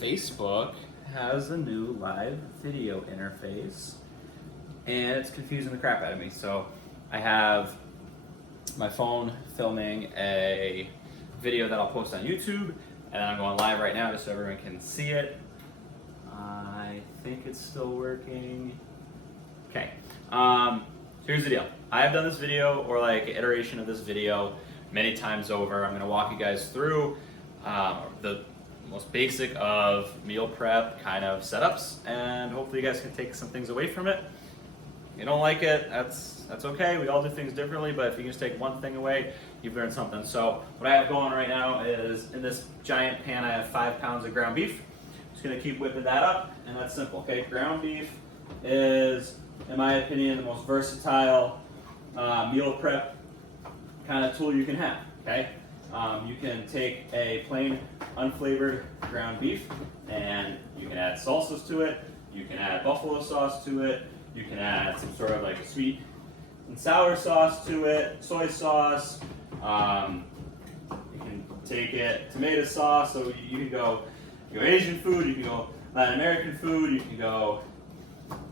Facebook has a new live video interface and it's confusing the crap out of me. So I have my phone filming a video that I'll post on YouTube, and I'm going live right now just so everyone can see it. I think it's still working. Okay, so here's the deal. I have done this video, or like an iteration of this video, many times over. I'm gonna walk you guys through the most basic of meal prep kind of setups, and hopefully you guys can take some things away from it. If you don't like it, that's okay. We all do things differently, but if you can just take one thing away, you've learned something. So what I have going right now is, in this giant pan, I have 5 pounds of ground beef. Just gonna keep whipping that up, and that's simple, okay? Ground beef is, in my opinion, the most versatile meal prep kind of tool you can have, okay? You can take a plain, unflavored ground beef, and you can add salsas to it. You can add buffalo sauce to it. You can add some sort of like a sweet and sour sauce to it, soy sauce. You can take it tomato sauce, so you can go Asian food, you can go Latin American food, you can go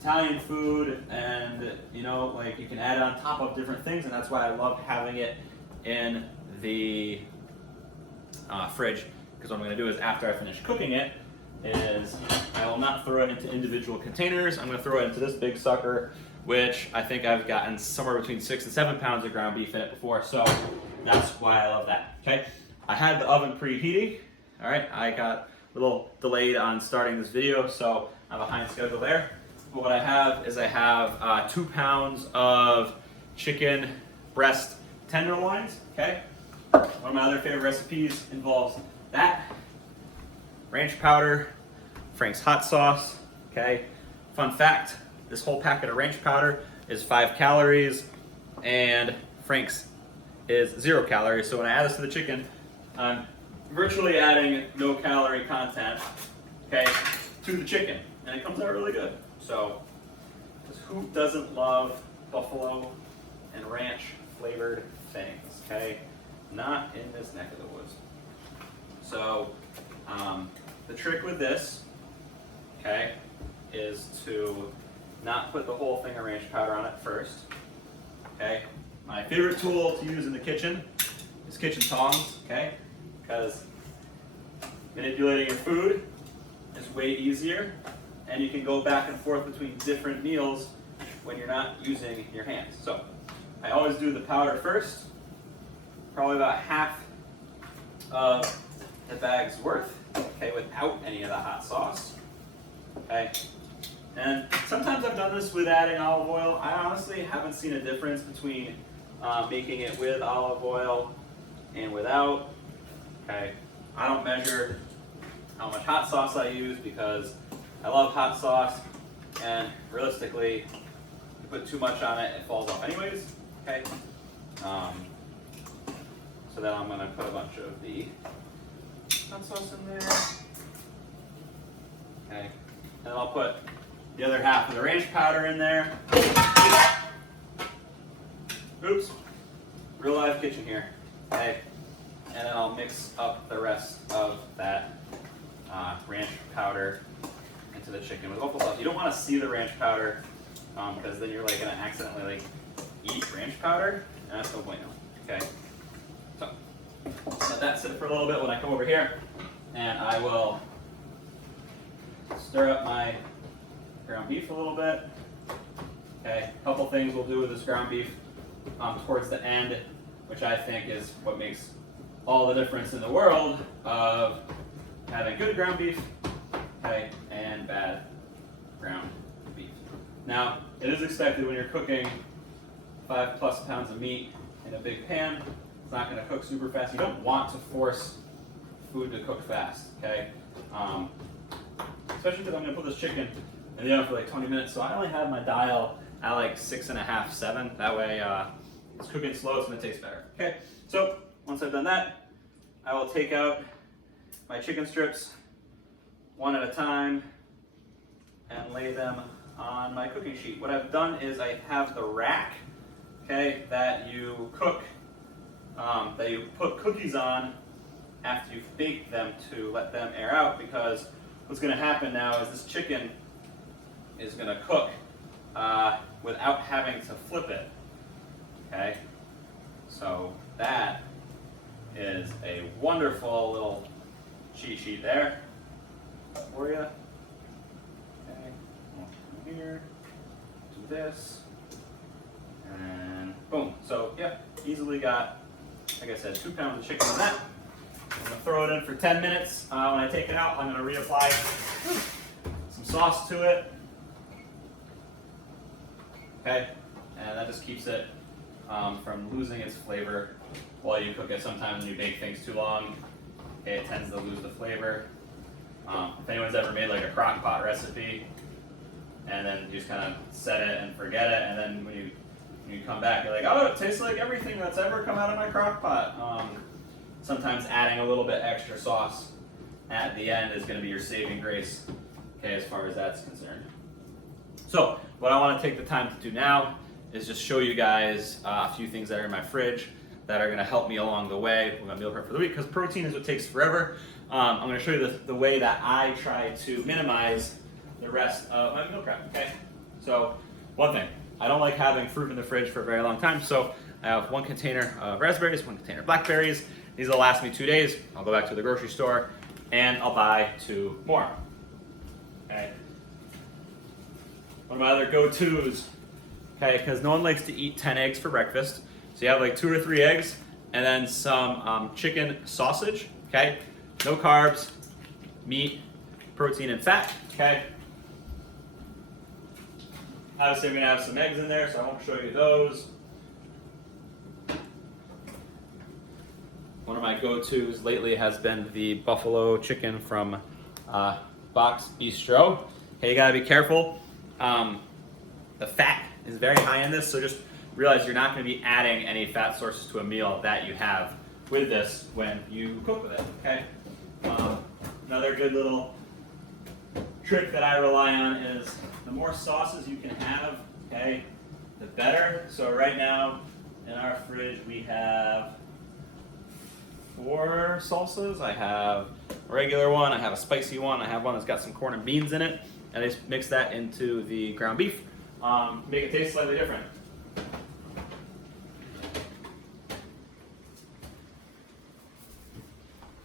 Italian food, and you know, like, you can add it on top of different things, and that's why I love having it in the fridge, because what I'm going to do is, after I finish cooking it, is I will not throw it into individual containers. I'm going to throw it into this big sucker, which I think I've gotten somewhere between 6 and 7 pounds of ground beef in it before, so that's why I love that. Okay, I had the oven preheating. All right, I got a little delayed on starting this video, so I'm behind schedule there. But what I have is, I have 2 pounds of chicken breast tenderloins. Okay, one of my other favorite recipes involves that. Ranch powder, Frank's hot sauce, okay? Fun fact, this whole packet of ranch powder is 5 calories, and Frank's is 0 calories. So when I add this to the chicken, I'm virtually adding no calorie content, okay, to the chicken, and it comes out really good. So, who doesn't love buffalo and ranch flavored things, okay? Not in this neck of the woods. So, the trick with this, okay, is to not put the whole thing of ranch powder on it first, okay? My favorite tool to use in the kitchen is kitchen tongs, okay? Because manipulating your food is way easier, and you can go back and forth between different meals when you're not using your hands. So, I always do the powder first, probably about half of the bag's worth, okay, without any of the hot sauce, okay? And sometimes I've done this with adding olive oil. I honestly haven't seen a difference between making it with olive oil and without, okay? I don't measure how much hot sauce I use, because I love hot sauce, and realistically, if you put too much on it, it falls off anyways, okay? So then I'm gonna put a bunch of the hot sauce in there. Okay, and I'll put the other half of the ranch powder in there. Oops, real live kitchen here. Okay, and then I'll mix up the rest of that ranch powder into the chicken with buffalo sauce. You don't want to see the ranch powder, because then you're like gonna accidentally like eat ranch powder, and that's no bueno. Okay, so let that sit for a little bit when I come over here, and I will stir up my ground beef a little bit. Okay, a couple things we'll do with this ground beef towards the end, which I think is what makes all the difference in the world of having good ground beef, okay, and bad ground beef. Now, it is expected when you're cooking 5+ pounds of meat in a big pan, it's not going to cook super fast. You don't want to force food to cook fast, okay? Especially because I'm going to put this chicken in the oven for like 20 minutes, so I only have my dial at like 6.5, 7. That way it's cooking slow, it's going to taste better. Okay, so once I've done that, I will take out my chicken strips one at a time and lay them on my cooking sheet. What I've done is I have the rack, okay, that you cook, that you put cookies on after you've baked them, to let them air out, because what's going to happen now is this chicken is going to cook without having to flip it. Okay, so that is a wonderful little cheat sheet there for you. Okay, come here, do this, and boom. So yeah, easily got, like I said, 2 pounds of chicken on that. I'm gonna throw it in for 10 minutes. When I take it out, I'm gonna reapply some sauce to it. Okay, and that just keeps it from losing its flavor while you cook it. Sometimes when you bake things too long, okay, it tends to lose the flavor. If anyone's ever made like a crock pot recipe, and then you just kind of set it and forget it, and then when you come back, you're like, oh, it tastes like everything that's ever come out of my crock pot. Sometimes adding a little bit extra sauce at the end is going to be your saving grace, okay, as far as that's concerned. So what I want to take the time to do now is just show you guys a few things that are in my fridge that are going to help me along the way with my meal prep for the week, because protein is what takes forever. I'm going to show you the way that I try to minimize the rest of my meal prep. Okay, so one thing, I don't like having fruit in the fridge for a very long time, so I have 1 container of raspberries, 1 container of blackberries. These will last me 2 days. I'll go back to the grocery store and I'll buy 2 more. Okay. One of my other go-tos, okay, because no one likes to eat 10 eggs for breakfast. So you have like 2 or 3 eggs and then some chicken sausage, okay? No carbs, meat, protein, and fat, okay? Obviously I'm gonna have some eggs in there, so I won't show you those. One of my go-tos lately has been the buffalo chicken from Box Bistro. Okay, you gotta be careful. The fat is very high in this, so just realize you're not gonna be adding any fat sources to a meal that you have with this when you cook with it, okay? Another good little trick that I rely on is the more sauces you can have, okay, the better. So right now in our fridge we have 4 salsas. I have a regular one, I have a spicy one, I have one that's got some corn and beans in it, and I just mix that into the ground beef, make it taste slightly different.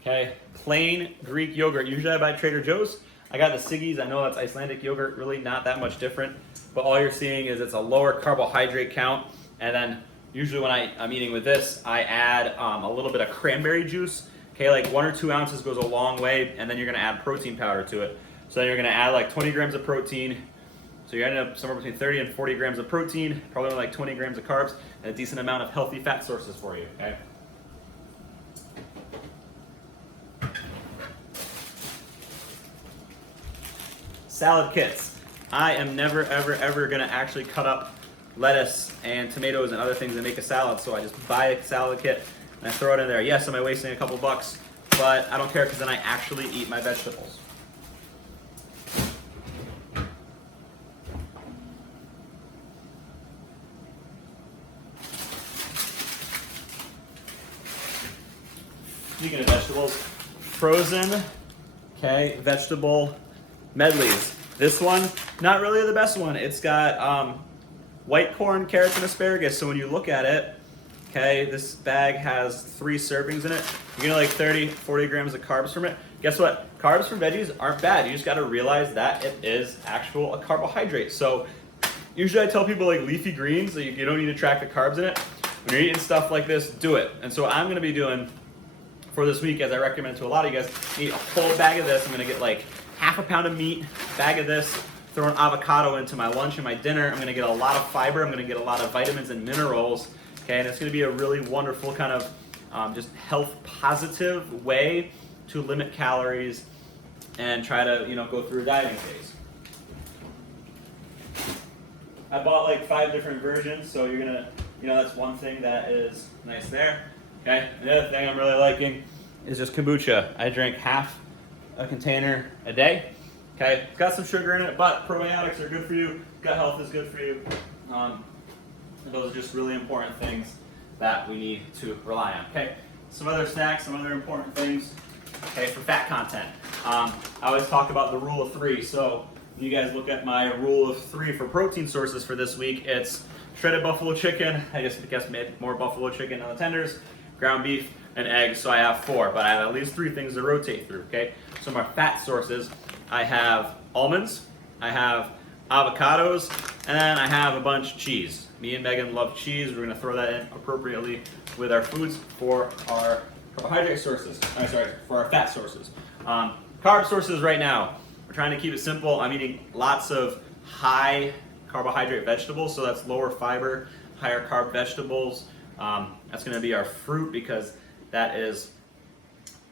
Okay, plain Greek yogurt. Usually I buy Trader Joe's. I got the Siggi's. I know that's Icelandic yogurt, really not that much different, but all you're seeing is it's a lower carbohydrate count, and then usually when I'm eating with this, I add a little bit of cranberry juice. Okay, like 1 or 2 ounces goes a long way, and then you're gonna add protein powder to it. So then you're gonna add like 20 grams of protein. So you're ending up somewhere between 30 and 40 grams of protein, probably like 20 grams of carbs, and a decent amount of healthy fat sources for you, okay? Salad kits. I am never, ever gonna actually cut up lettuce and tomatoes and other things and make a salad, so I just buy a salad kit and I throw it in there. Yes, am I wasting a couple bucks? But I don't care, because then I actually eat my vegetables. Speaking of vegetables, frozen, okay, vegetable medleys. This one, not really the best one. It's got white corn, carrots, and asparagus. So when you look at it, okay, this bag has 3 servings in it. You're getting like 30, 40 grams of carbs from it. Guess what? Carbs from veggies aren't bad. You just gotta realize that it is a carbohydrate. So usually I tell people like leafy greens, so you don't need to track the carbs in it. When you're eating stuff like this, do it. And so what I'm gonna be doing for this week, as I recommend to a lot of you guys, eat a whole bag of this. I'm gonna get like half a pound of meat, bag of this, throw an avocado into my lunch and my dinner. I'm gonna get a lot of fiber, I'm gonna get a lot of vitamins and minerals, okay? And it's gonna be a really wonderful kind of just health positive way to limit calories and try to, go through a dieting phase. I bought like 5 different versions, so you're gonna, that's one thing that is nice there, okay? And the other thing I'm really liking is just kombucha. I drink half a container a day. Okay, it's got some sugar in it, but probiotics are good for you. Gut health is good for you. Those are just really important things that we need to rely on. Okay, some other snacks, some other important things. okay, for fat content. I always talk about the rule of 3. So when you guys look at my rule of 3 for protein sources for this week, it's shredded buffalo chicken. I guess made more buffalo chicken on the tenders, ground beef, and eggs. So I have 4, but I have at least 3 things to rotate through. Okay. So my fat sources, I have almonds, I have avocados, and then I have a bunch of cheese. Me and Megan love cheese. We're gonna throw that in appropriately with our foods for our carbohydrate sources. For our fat sources. Carb sources right now, we're trying to keep it simple. I'm eating lots of high carbohydrate vegetables, so that's lower fiber, higher carb vegetables. That's gonna be our fruit because that is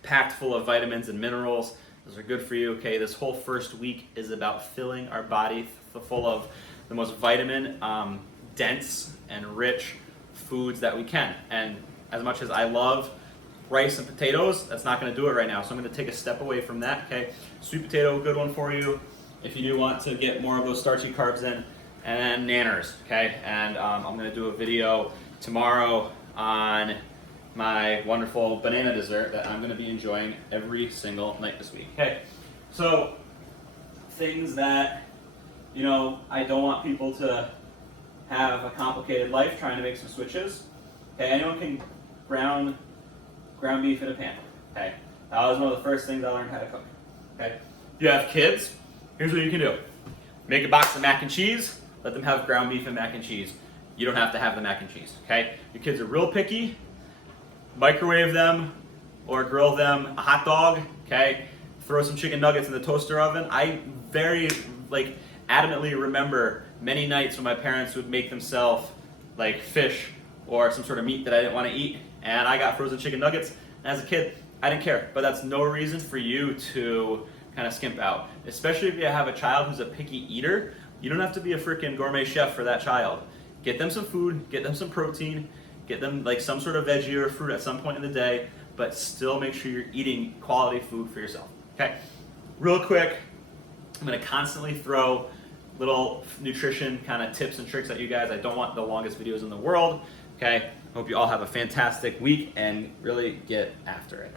packed full of vitamins and minerals. Those are good for you. Okay, this whole first week is about filling our body full of the most vitamin dense and rich foods that we can. And as much as I love rice and potatoes, that's not going to do it right now. So I'm going to take a step away from that. Okay, sweet potato, good one for you if you do want to get more of those starchy carbs in. And then nanners. Okay, and I'm going to do a video tomorrow on my wonderful banana dessert that I'm going to be enjoying every single night this week. Okay, so things that, you know, I don't want people to have a complicated life trying to make some switches. Okay, anyone can brown ground beef in a pan. Okay, that was one of the first things I learned how to cook. Okay, if you have kids, here's what you can do: make a box of mac and cheese. Let them have ground beef and mac and cheese. You don't have to have the mac and cheese. Okay, your kids are real picky. Microwave them or grill them a hot dog. Okay, throw some chicken nuggets in the toaster oven. I very adamantly remember many nights when my parents would make themselves like fish or some sort of meat that I didn't want to eat, and I got frozen chicken nuggets. And as a kid, I didn't care, but that's no reason for you to kind of skimp out, especially if you have a child who's a picky eater. You don't have to be a freaking gourmet chef for that child. Get them some food, get them some protein, get them like some sort of veggie or fruit at some point in the day, but still make sure you're eating quality food for yourself. Okay, real quick, I'm gonna constantly throw little nutrition kind of tips and tricks at you guys. I don't want the longest videos in the world. Okay, hope you all have a fantastic week and really get after it.